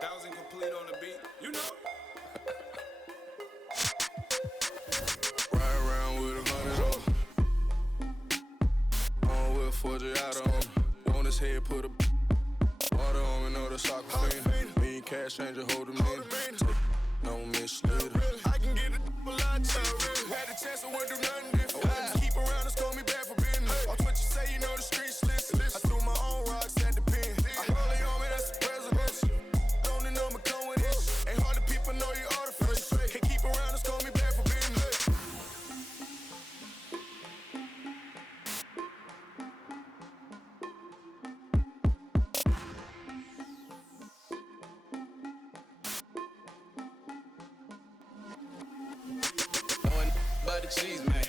1,000 complete on the beat, you know. Ride around with 100 on with Forgiato on. On his head, put a water on me, know the soccer fiend. Me and cash changer, hold him in. Don't mislead her. I can get it a lot cheaper. Had a chance, I wouldn't do nothing different. Just keep around us, call me bad for business. Watch what you say, you know the streets listen. I threw my own rocks at the pen. I roll it on me, that's the president. Don't need no McCone with this. Ain't hard to people know you artificial. Can't keep around us, call me bad for business. But the cheese, man.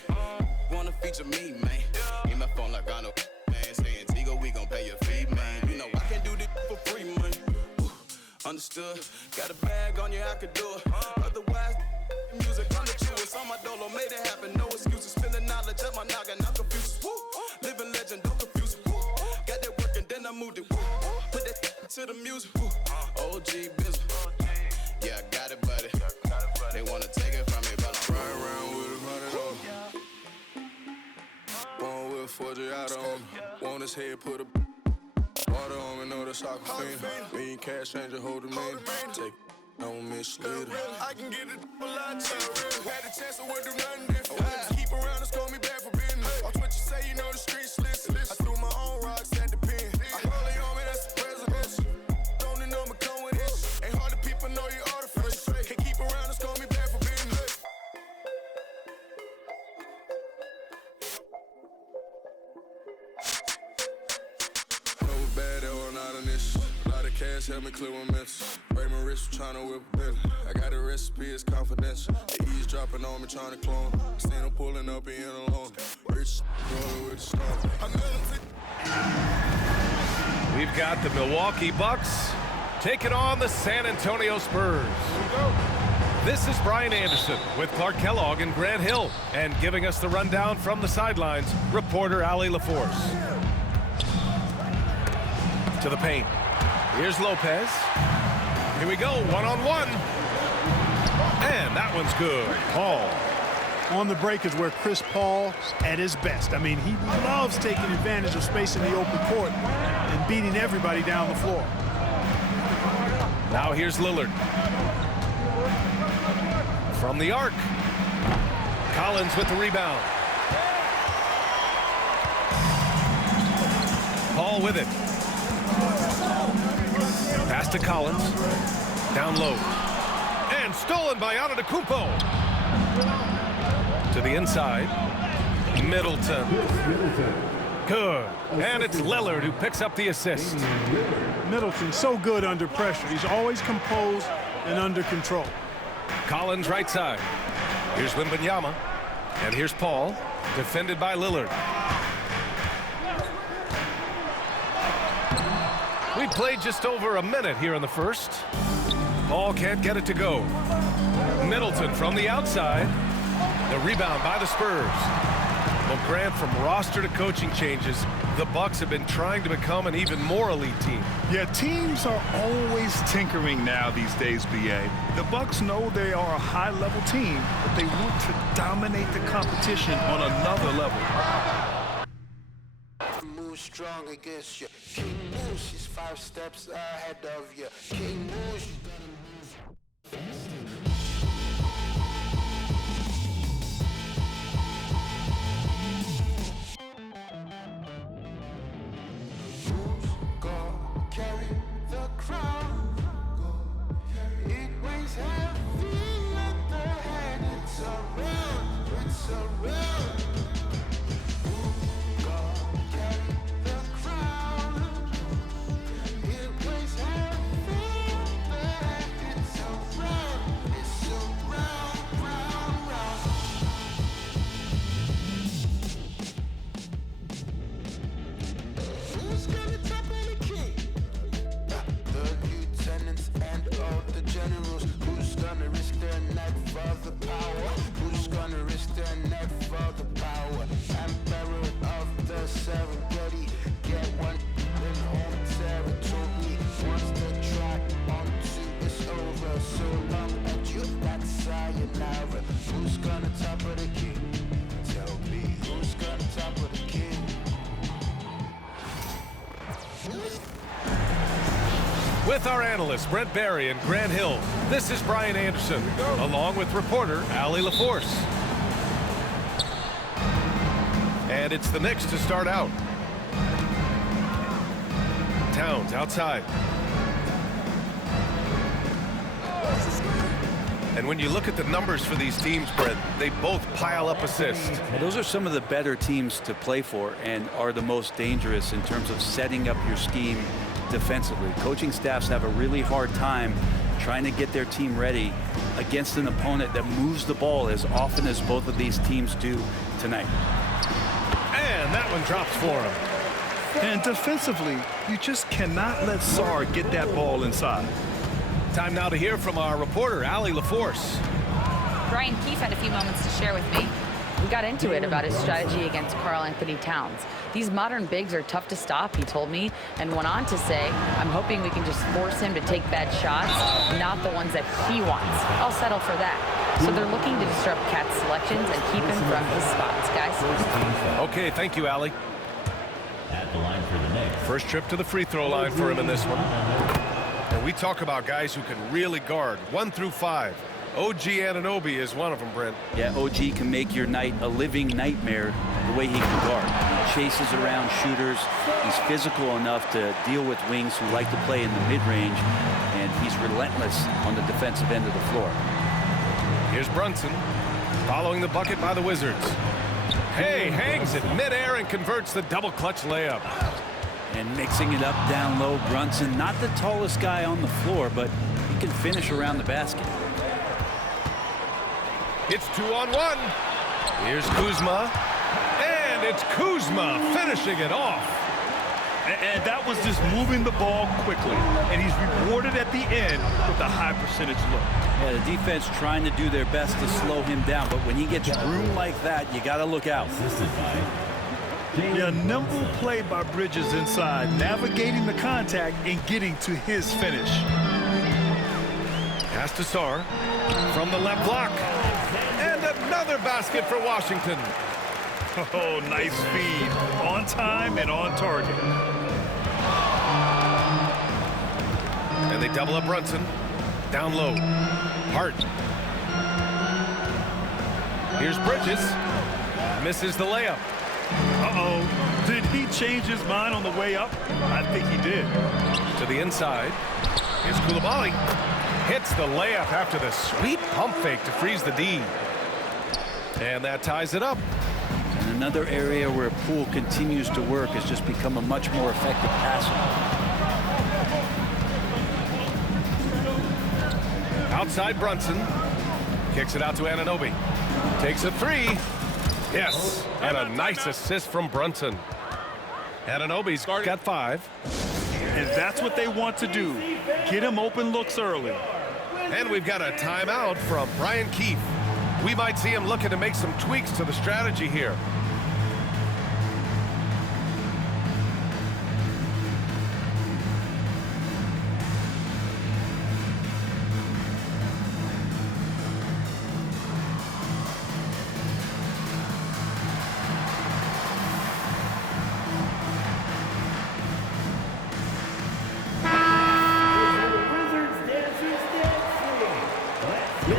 Wanna feature me, man. In my phone like I know, man. Saying Tigo, we gon' pay your fee, man. You know I can't do this for free, man. Understood. Got a bag on you, I could do it. Otherwise, music on the truest. On my dolo, made it happen. No excuses. Spilling knowledge up my noggin, not confused. Woo. Living legend, don't confuse it. Woo. Got that work and then I moved it. Woo. Put that to the music. Woo. OG business. Yeah, I got it, buddy. They wanna take it from me, but I'm right around with 100 on. Born with Forgiato on. On his head, put a water on me, know the soccer fiend. Me and cash changer, hold him in. Take, don't mislead her. I can get it a lot cheaper. Had a chance, I wouldn't do nothing different. Just keep around us, call me bad for business. Watch what you say, you know the streets listen. I threw my own rocks at the pen. I roll it on me, that's the president. Don't need no McCone with this. Ain't hard to people know you artificial. Can't keep around us, call me bad for business. Know we're bad, that was not an issue. A lot of cash help me clear my mental. Break my wrist, trying to whip a bill. I got a recipe, it's confidential. The E's dropping on me, trying to clone. Seen them pulling up, being alone. Rich, rolling with the storm. We've got the Milwaukee Bucks taking on the San Antonio Spurs. This is Brian Anderson with Clark Kellogg and Grant Hill, and giving us the rundown from the sidelines, reporter Ali LaForce. To the paint. Here's Lopez. Here we go, one-on-one. And that one's good. Paul. On the break is where Chris Paul's at his best. I mean, he loves taking advantage of space in the open court and beating everybody down the floor. Now here's Lillard. From the arc. Collins with the rebound. Paul with it. Pass to Collins. Down low. And stolen by Antetokounmpo. To the inside. Middleton. Good. And it's Lillard who picks up the assist. Middleton so good under pressure. He's always composed and under control. Collins right side. Here's Wembanyama. And here's Paul. Defended by Lillard. We played just over a minute here in the first. Paul can't get it to go. Middleton from the outside. The rebound by the Spurs. Well, Grant, from roster to coaching changes, the Bucks have been trying to become an even more elite team. Yeah, teams are always tinkering now these days, B.A. The Bucks know they are a high-level team, but they want to dominate the competition on another level. Move strong against you. King moves, she's 5 steps ahead of you. King moves, you gotta move faster. Carry the crown. It weighs heavy at the head. It's around. It's around. God, carry the crown. It weighs heavy at the With our analysts, Brent Barry and Grant Hill, this is Brian Anderson, along with reporter Allie LaForce. And it's the Knicks to start out. Towns outside. And when you look at the numbers for these teams, Brent, they both pile up assists. Well, those are some of the better teams to play for and are the most dangerous in terms of setting up your scheme defensively. Coaching staffs have a really hard time trying to get their team ready against an opponent that moves the ball as often as both of these teams do tonight. And that one drops for him. And defensively, you just cannot let Sarr get that ball inside. Time now to hear from our reporter, Allie LaForce. Brian Keefe had a few moments to share with me. We got into it about his strategy against Karl-Anthony Towns. These modern bigs are tough to stop, he told me, and went on to say, I'm hoping we can just force him to take bad shots, not the ones that he wants. I'll settle for that. So they're looking to disrupt Cat's selections and keep him from his spots, guys. Okay, thank you, Allie. At the line for the Knicks. First trip to the free throw line for him in this one. And we talk about guys who can really guard 1 through 5. OG Anunoby is one of them, Brent. Yeah, OG can make your night a living nightmare the way he can guard. He chases around shooters. He's physical enough to deal with wings who like to play in the mid-range, and he's relentless on the defensive end of the floor. Here's Brunson, following the bucket by the Wizards. Hey, hangs it midair and converts the double clutch layup. And mixing it up down low, Brunson, not the tallest guy on the floor, but he can finish around the basket. It's 2-on-1. Here's Kuzma. And it's Kuzma finishing it off. And that was just moving the ball quickly. And he's rewarded at the end with a high percentage look. Yeah, the defense trying to do their best to slow him down, but when he gets room like that, you got to look out. Yeah, nimble play by Bridges inside, navigating the contact and getting to his finish. Pass to Sarr from the left block. And another basket for Washington. Oh, nice feed. On time and on target. And they double up Brunson. Down low. Hart. Here's Bridges. Misses the layup. Uh-oh. Did he change his mind on the way up? I think he did. To the inside. Here's Coulibaly. Hits the layup after the sweet pump fake to freeze the D. And that ties it up. And another area where Poole continues to work has just become a much more effective passer. Outside Brunson. Kicks it out to Anunoby. Takes a three. Yes. And a nice assist from Brunson. Anunoby's got 5. And that's what they want to do. Get him open looks early. And we've got a timeout from Brian Keefe. We might see him looking to make some tweaks to the strategy here.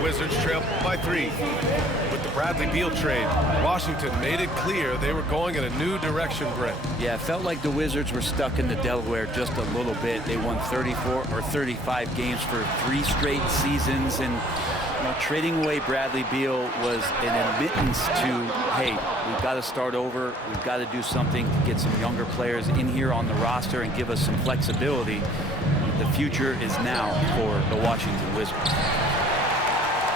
Wizards trail by 3. With the Bradley Beal trade, Washington made it clear they were going in a new direction, Brent. Yeah, it felt like the Wizards were stuck in the Delaware just a little bit. They won 34 or 35 games for 3 straight seasons, and trading away Bradley Beal was an admittance to, hey, we've got to start over. We've got to do something to get some younger players in here on the roster and give us some flexibility. The future is now for the Washington Wizards.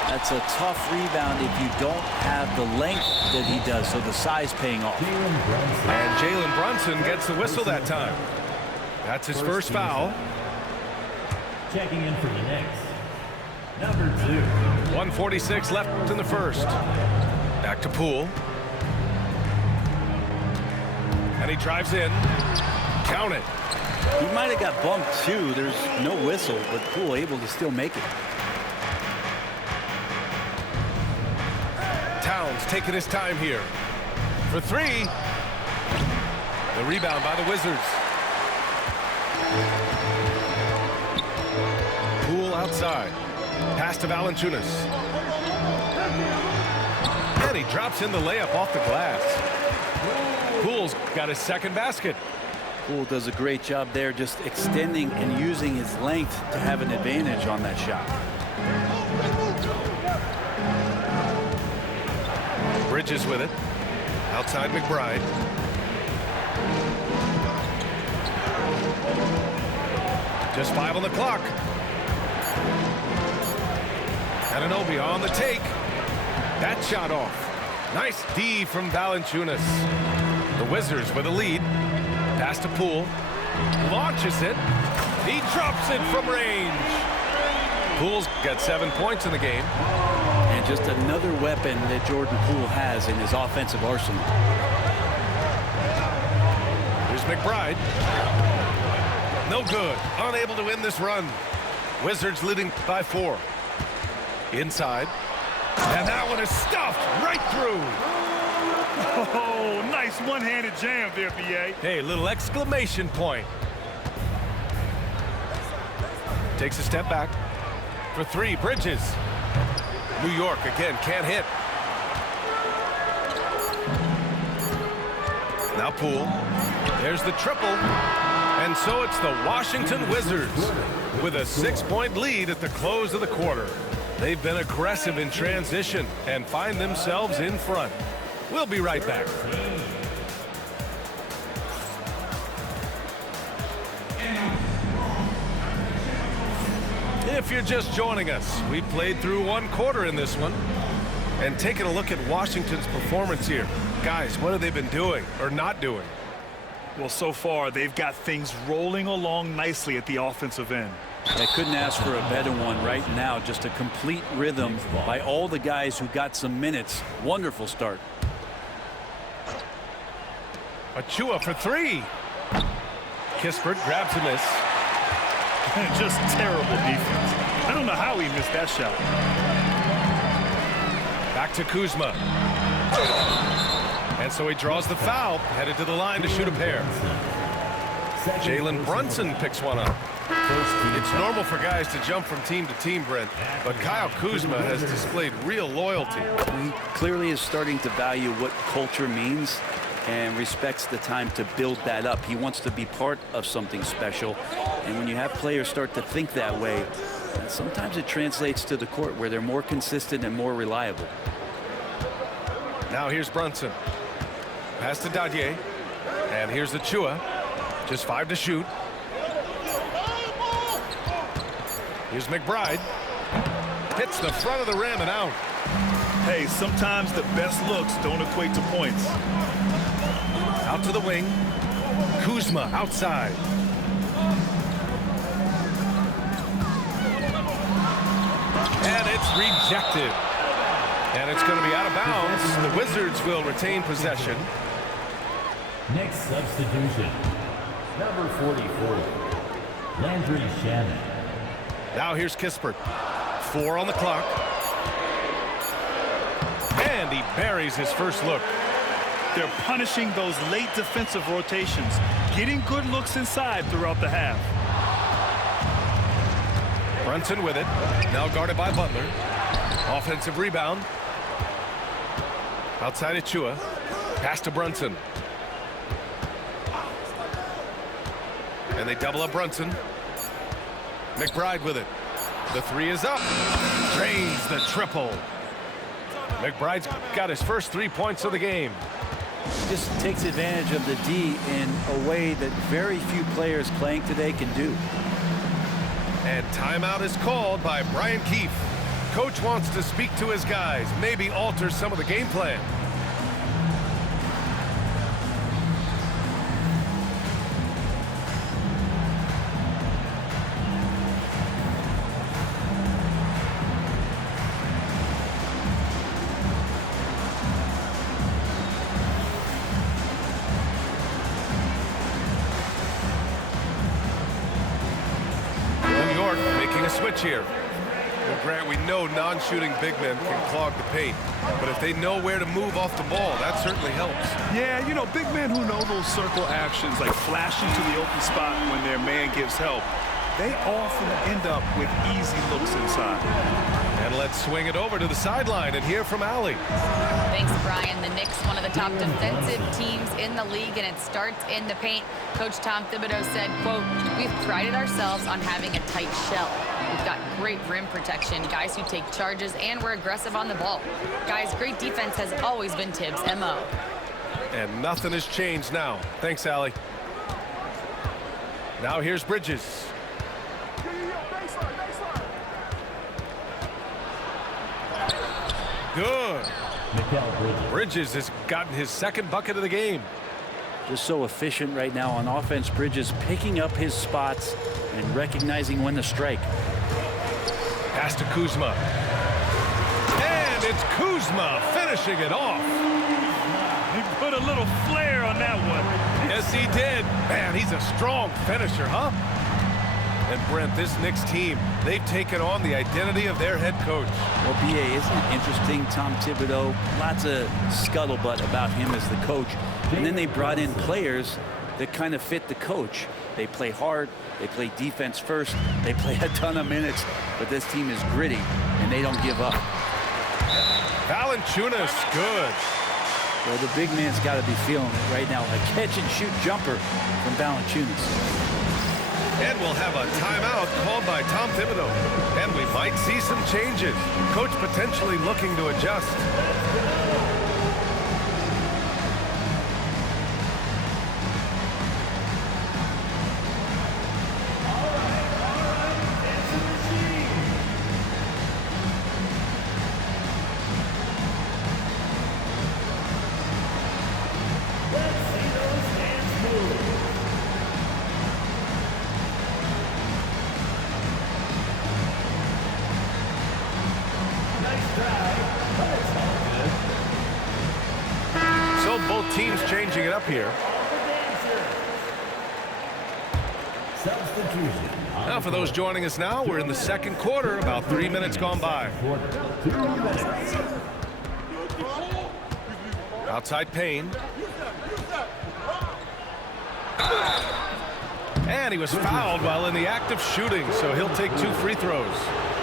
That's a tough rebound if you don't have the length that he does, so the size paying off. And Jalen Brunson gets the whistle that time. That's his first foul. Checking in for the Knicks, number 2. 1:46 left in the first. Back to Poole. And he drives in. Count it. He might have got bumped too. There's no whistle, but Poole able to still make it. Towns taking his time here. For 3. The rebound by the Wizards. outside. Pass to Valanciunas. And he drops in the layup off the glass. Poole's got his second basket. Poole does a great job there, just extending and using his length to have an advantage on that shot. Bridges with it. Outside McBride. Just 5 on the clock. Anunoby on the take. That shot off. Nice D from Valanciunas. The Wizards with a lead. Pass to Poole. Launches it. He drops it from range. Poole's got 7 points in the game. And just another weapon that Jordan Poole has in his offensive arsenal. Here's McBride. No good. Unable to win this run. Wizards leading by 4. Inside. And that one is stuffed right through. Oh, nice one-handed jam there, B.A. Hey, little exclamation point. Takes a step back. For 3, Bridges. New York again, can't hit. Now Poole. There's the triple. And so it's the Washington Wizards with a 6-point lead at the close of the quarter. They've been aggressive in transition and find themselves in front. We'll be right back. If you're just joining us, we played through 1 quarter in this one. And taking a look at Washington's performance here. Guys, what have they been doing or not doing? Well, so far, they've got things rolling along nicely at the offensive end. I couldn't ask for a better one right now. Just a complete rhythm by all the guys who got some minutes. Wonderful start. Achua for 3. Kispert grabs a miss. Just terrible defense. I don't know how he missed that shot. Back to Kuzma. And so he draws the foul, headed to the line to shoot a pair. Jalen Brunson picks one up. It's normal for guys to jump from team to team, Brent, but Kyle Kuzma has displayed real loyalty. He clearly is starting to value what culture means and respects the time to build that up. He wants to be part of something special. And when you have players start to think that way, sometimes it translates to the court where they're more consistent and more reliable. Now here's Brunson. Pass to Dadier. And here's Achua. Just 5 to shoot. Here's McBride. Hits the front of the rim and out. Hey, sometimes the best looks don't equate to points. Out to the wing. Kuzma outside. And it's rejected. And it's going to be out of bounds. The Wizards will retain possession. Next substitution, number 44, Landry Shamet. Now here's Kispert. 4 on the clock. And he buries his first look. They're punishing those late defensive rotations, getting good looks inside throughout the half. Brunson with it. Now guarded by Butler. Offensive rebound. Outside Achua. Pass to Brunson. And they double up Brunson. McBride with it. The 3 is up. Drains the triple. McBride's got his first 3 points of the game. Just takes advantage of the D in a way that very few players playing today can do. And timeout is called by Brian Keefe. Coach wants to speak to his guys, maybe alter some of the game plan. Switch here. Well, Grant, we know non-shooting big men can clog the paint, but if they know where to move off the ball, that certainly helps. Yeah, you know, big men who know those circle actions, like flashing to the open spot when their man gives help, they often end up with easy looks inside. And let's swing it over to the sideline and hear from Allie. Thanks, Brian. The Knicks, one of the top defensive teams in the league, and it starts in the paint. Coach Tom Thibodeau said, quote, "We've prided ourselves on having a tight shell. We've got great rim protection, guys who take charges, and we're aggressive on the ball. Guys, great defense has always been Tibbs' MO." And nothing has changed now. Thanks, Allie. Now here's Bridges. Good. Bridges has gotten his second bucket of the game. Just so efficient right now on offense. Bridges picking up his spots and recognizing when to strike. Pass to Kuzma. And it's Kuzma finishing it off. He put a little flair on that one. Yes, he did. Man, he's a strong finisher, huh? And Brent, this Knicks team, they've taken on the identity of their head coach. Well, B.A., isn't it interesting? Tom Thibodeau, lots of scuttlebutt about him as the coach. And then they brought in players that kind of fit the coach. They play hard. They play defense first. They play a ton of minutes. But this team is gritty, and they don't give up. Valanciunas, good. Well, the big man's got to be feeling it right now. A catch-and-shoot jumper from Valanciunas. And we'll have a timeout called by Tom Thibodeau. And we might see some changes. Coach potentially looking to adjust. Teams changing it up here. Now for those joining us now, we're in the second quarter, about 3 minutes gone by. Outside Payne. And he was fouled while in the act of shooting, so he'll take 2 free throws.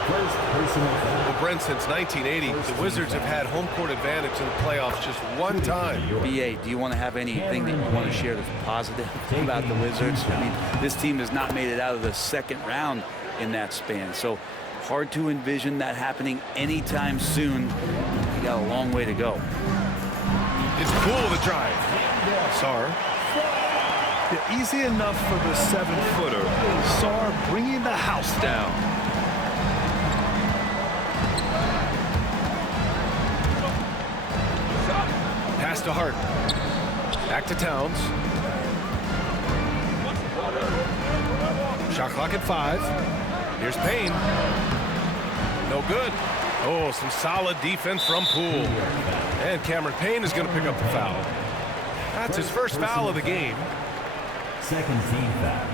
Well, Brent, since 1980, the Wizards have had home court advantage in the playoffs just one time. B.A., do you want to have anything that you want to share that's positive about the Wizards? I mean, this team has not made it out of the second round in that span, so hard to envision that happening anytime soon. You got a long way to go. It's Poole the drive. Sarr. Yeah, easy enough for the 7-footer. Sarr bringing the house down. Pass to Hart. Back to Towns. Shot clock at 5. Here's Payne. No good. Oh, some solid defense from Poole. And Cameron Payne is going to pick up the foul. That's his first foul of the game. Second team foul.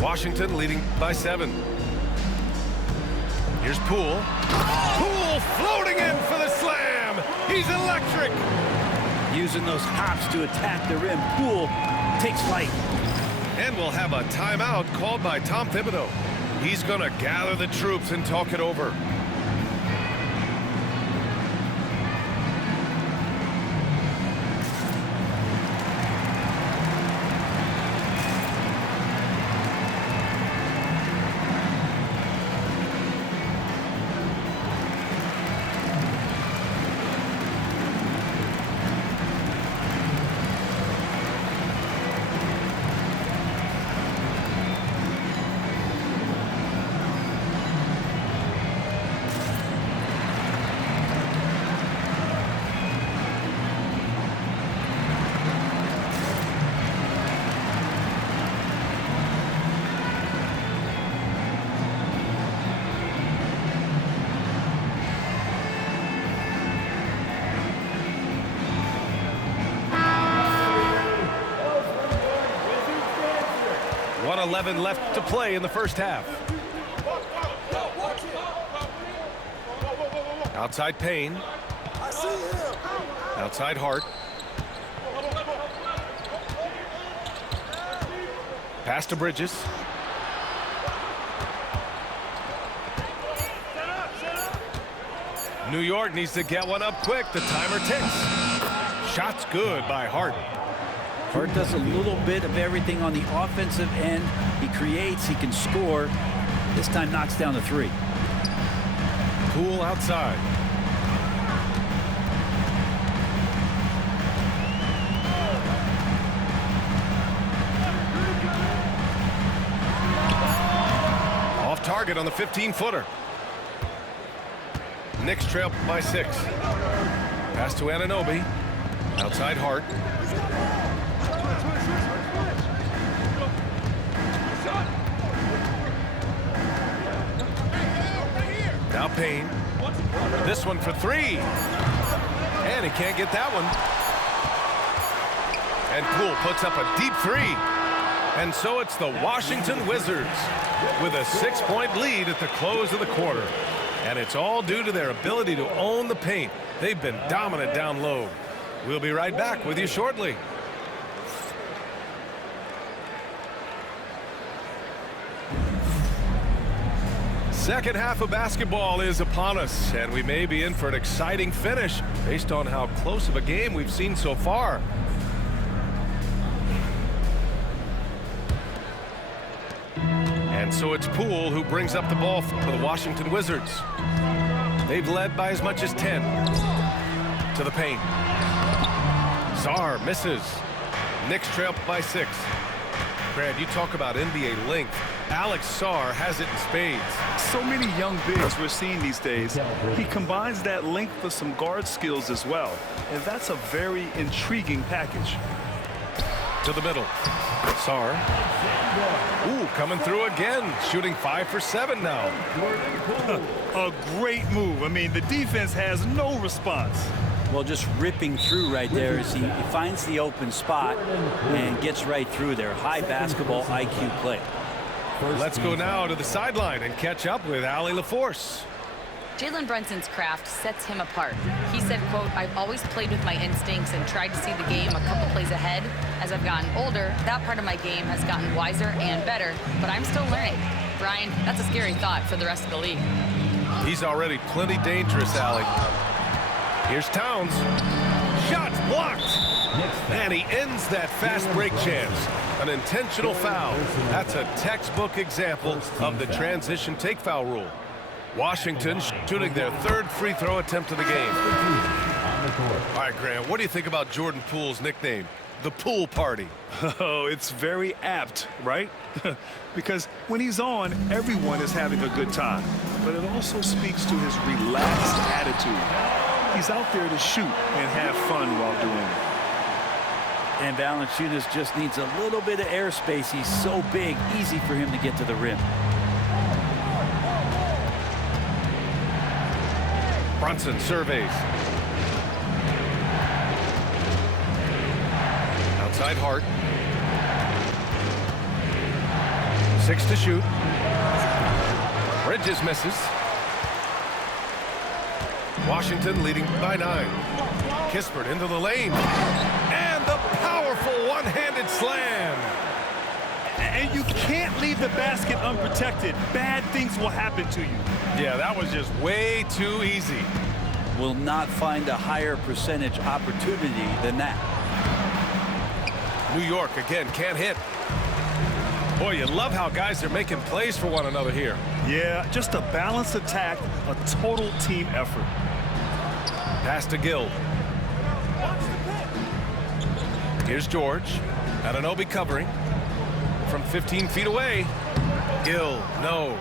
Washington leading by 7. Here's Poole. Poole floating in for the slam. He's electric. Using those hops to attack the rim. Poole takes flight. And we'll have a timeout called by Tom Thibodeau. He's going to gather the troops and talk it over. .11 left to play in the first half. Outside Payne. Outside Hart. Pass to Bridges. New York needs to get one up quick. The timer ticks. Shot's good by Hart. Hart does a little bit of everything on the offensive end. He creates, he can score. This time knocks down the three. Poole outside. Off target on the 15-footer. Knicks trail by 6. Pass to Anunoby. Outside Hart. Now Payne. This one for 3. And he can't get that one. And Poole puts up a deep 3. And so it's the Washington Wizards with a 6-point lead at the close of the quarter. And it's all due to their ability to own the paint. They've been dominant down low. We'll be right back with you shortly. Second half of basketball is upon us, and we may be in for an exciting finish based on how close of a game we've seen so far. And so it's Poole who brings up the ball for the Washington Wizards. They've led by as much as 10. To the paint. Sarr misses. Knicks trail by 6. Grant, you talk about NBA length. Alex Sarr has it in spades. So many young bigs we're seeing these days. He combines that length with some guard skills as well. And that's a very intriguing package. To the middle. Sarr. Ooh, coming through again. Shooting 5 for 7 now. A great move. I mean, the defense has no response. Well, just ripping through right there as he finds the open spot and gets right through there. High basketball IQ play. Let's go now to the sideline and catch up with Allie LaForce. Jalen Brunson's craft sets him apart. He said, quote, "I've always played with my instincts and tried to see the game a couple plays ahead. As I've gotten older, that part of my game has gotten wiser and better, but I'm still learning." Brian, that's a scary thought for the rest of the league. He's already plenty dangerous, Allie. Here's Towns. Shot blocked. And he ends that fast break chance. An intentional foul. That's a textbook example of the transition take foul rule. Washington shooting their 3rd free throw attempt of the game. All right, Grant, what do you think about Jordan Poole's nickname, the Poole Party? Oh, it's very apt, right? Because when he's on, everyone is having a good time. But it also speaks to his relaxed attitude. He's out there to shoot and have fun while doing it. And Valanciunas just needs a little bit of airspace. He's so big, easy for him to get to the rim. Brunson surveys. Outside Hart. 6 to shoot. Bridges misses. Washington leading by 9. Kispert into the lane. And the powerful one-handed slam. And you can't leave the basket unprotected. Bad things will happen to you. Yeah, that was just way too easy. Will not find a higher percentage opportunity than that. New York, again, can't hit. Boy, you love how guys are making plays for one another here. Yeah, just a balanced attack, a total team effort. Pass to Gill. Here's George. Anunoby covering from 15 feet away. Gill, no.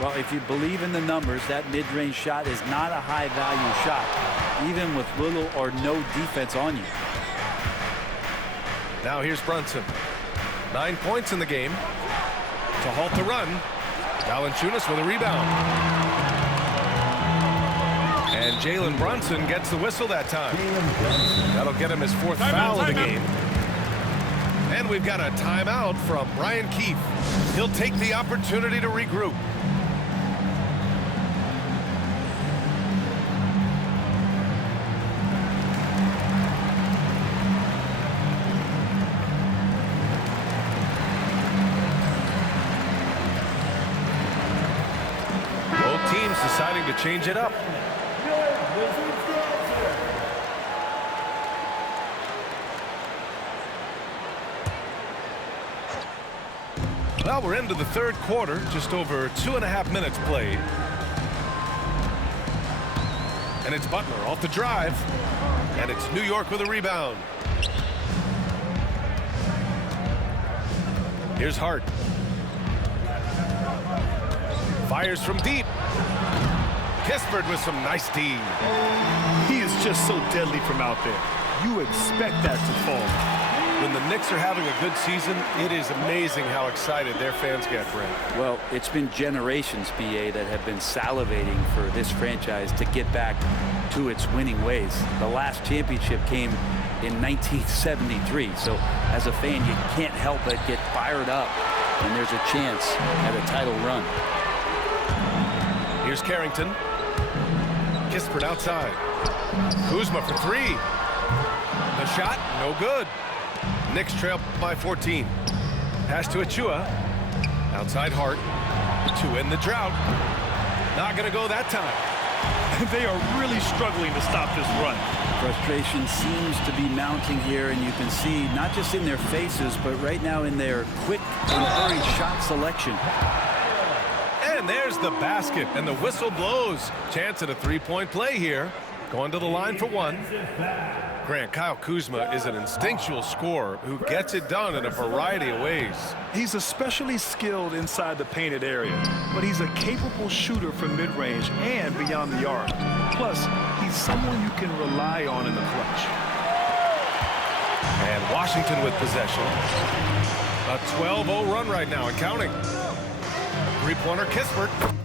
Well, if you believe in the numbers, that mid-range shot is not a high-value shot, even with little or no defense on you. Now here's Brunson. 9 points in the game. To halt the run. Valanciunas with a rebound. And Jalen Brunson gets the whistle that time. That'll get him his 4th foul of the game. And we've got a timeout from Brian Keefe. He'll take the opportunity to regroup. wanting to change it up. Well, we're into the third quarter, just over 2.5 minutes played. And it's Butler off the drive. And it's New York with a rebound. Here's Hart. Fires from deep. Kispert with some nice D. He is just so deadly from out there. You expect that to fall. When the Knicks are having a good season, it is amazing how excited their fans get, Brent. Well, it's been generations, BA, that have been salivating for this franchise to get back to its winning ways. The last championship came in 1973, so as a fan, you can't help but get fired up when there's a chance at a title run. Here's Carrington. Kispert outside. Kuzma for three. The shot, no good. Knicks trail by 14. Pass to Achua. Outside Hart. To end the drought. Not going to go that time. They are really struggling to stop this run. Frustration seems to be mounting here, and you can see not just in their faces, but right now in their quick and hurried shot selection. And there's the basket, and the whistle blows. Chance at a three-point play here. Going to the line for one. Grant, Kyle Kuzma is an instinctual scorer who gets it done in a variety of ways. He's especially skilled inside the painted area, but he's a capable shooter from mid-range and beyond the arc. Plus, he's someone you can rely on in the clutch. And Washington with possession. A 12-0 run right now and counting. Three-pointer Kispert.